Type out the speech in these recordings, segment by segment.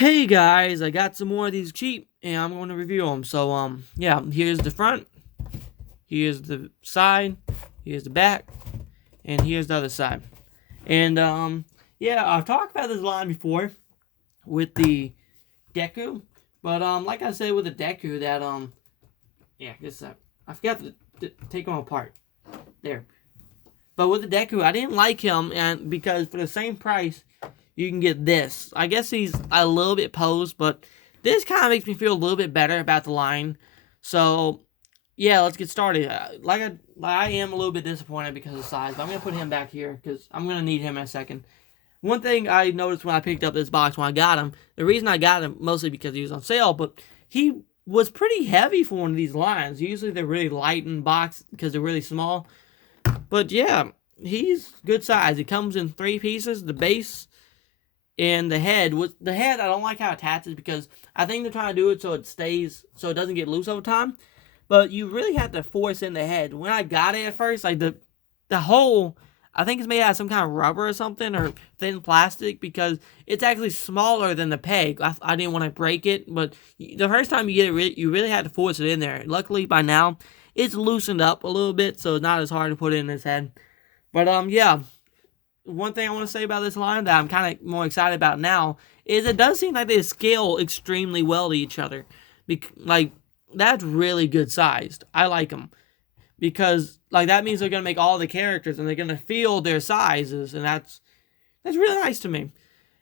Hey guys, I got some more of these cheap and I'm going to review them. So yeah, here's the front, here's the side, here's the back, and here's the other side. And yeah, I've talked about this line before with the Deku, but like I said with the Deku that yeah, this I forgot to take them apart. There. But with the Deku, I didn't like him and because for the same price you can get this. I guess he's a little bit posed, but this kind of makes me feel a little bit better about the line. So, yeah, let's get started. I am a little bit disappointed because of the size, but I'm going to put him back here because I'm going to need him in a second. One thing I noticed when I picked up this box when I got him, the reason I got him mostly because he was on sale, but he was pretty heavy for one of these lines. Usually they're really light in box because they're really small. But yeah, he's good size. It comes in 3 pieces, the base, and the head. I don't like how it attaches because I think they're trying to do it so it stays, so it doesn't get loose over time. But you really have to force in the head. When I got it at first, like the hole, I think it's made out of some kind of rubber or something or thin plastic because it's actually smaller than the peg. I didn't want to break it, but the first time you get it, you really had to force it in there. Luckily, by now, it's loosened up a little bit, so it's not as hard to put in his head. But yeah. One thing I want to say about this line that I'm kind of more excited about now is it does seem like they scale extremely well to each other. Like, that's really good sized. I like them. Because, like, that means they're going to make all the characters and they're going to feel their sizes. And that's really nice to me.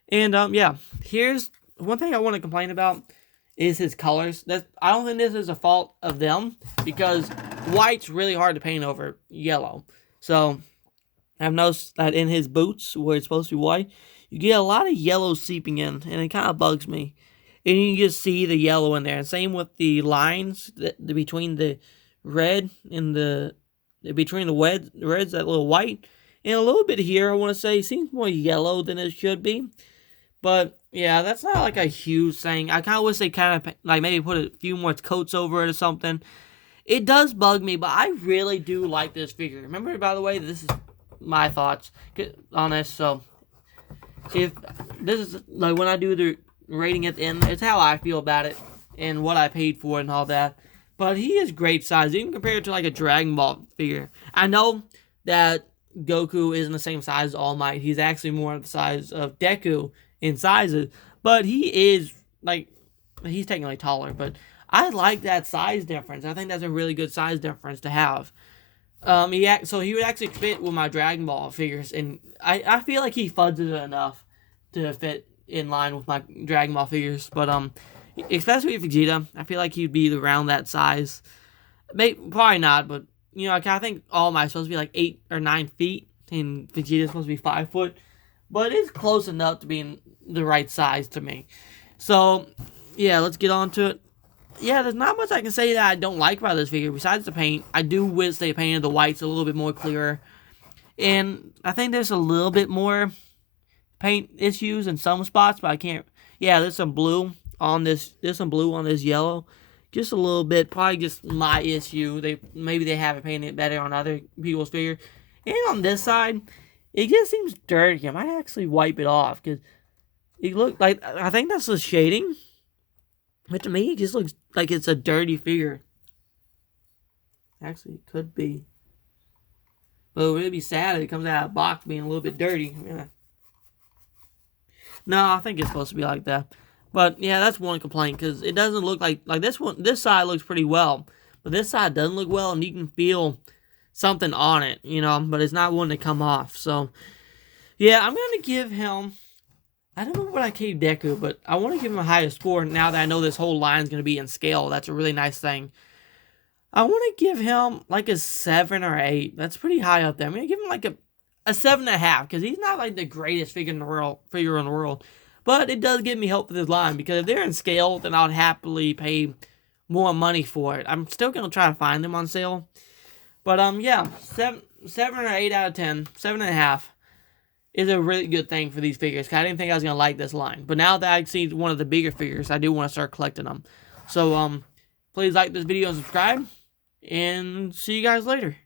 And, yeah. Here's one thing I want to complain about is his colors. I don't think this is a fault of them. Because white's really hard to paint over yellow. So I've noticed that in his boots, where it's supposed to be white, you get a lot of yellow seeping in, and it kind of bugs me. And you can just see the yellow in there. And same with the lines between the red and between the reds, that little white. And a little bit here, I want to say, seems more yellow than it should be. But, yeah, that's not like a huge thing. I kind of wish they kind of, like, maybe put a few more coats over it or something. It does bug me, but I really do like this figure. Remember, by the way, this is my thoughts on this. So if this is like when I do the rating at the end, it's how I feel about it and what I paid for it and all that. But he is great size, even compared to like a Dragon Ball figure. I know that Goku isn't the same size as All Might. He's actually more the size of Deku in sizes, but he is like he's technically taller. But I like that size difference. I think that's a really good size difference to have. So he would actually fit with my Dragon Ball figures, and I feel like he fuzzes it enough to fit in line with my Dragon Ball figures. But especially with Vegeta, I feel like he'd be around that size. Probably not, but you know, I think All Might supposed to be like 8 or 9 feet, and Vegeta's supposed to be 5 foot. But it's close enough to being the right size to me. So yeah, let's get on to it. Yeah, there's not much I can say that I don't like about this figure besides the paint. I do wish they painted the whites a little bit more clearer. And I think there's a little bit more paint issues in some spots, but I can't. Yeah, there's some blue on this. There's some blue on this yellow. Just a little bit. Probably just my issue. Maybe they haven't painted it better on other people's figure. And on this side, it just seems dirty. I might actually wipe it off because it looks like, I think that's the shading. But to me, it just looks like it's a dirty figure. Actually, it could be. But it would be sad if it comes out of the box being a little bit dirty. Yeah. No, I think it's supposed to be like that. But yeah, that's one complaint because it doesn't look like this one. This side looks pretty well, but this side doesn't look well, and you can feel something on it, you know. But it's not one to come off. So yeah, I'm gonna give him. I don't know what I gave Deku, but I want to give him a higher score now that I know this whole line is going to be in scale. That's a really nice thing. I want to give him like a 7 or 8. That's pretty high up there. I'm going to give him like a 7.5 because he's not like the greatest figure in the world. But it does give me hope for this line because if they're in scale, then I'd happily pay more money for it. I'm still going to try to find them on sale. But yeah, 7 or 8 out of 10, 7.5. Is a really good thing for these figures. Cause I didn't think I was going to like this line. But now that I see one of the bigger figures, I do want to start collecting them. So, please like this video and subscribe. And see you guys later.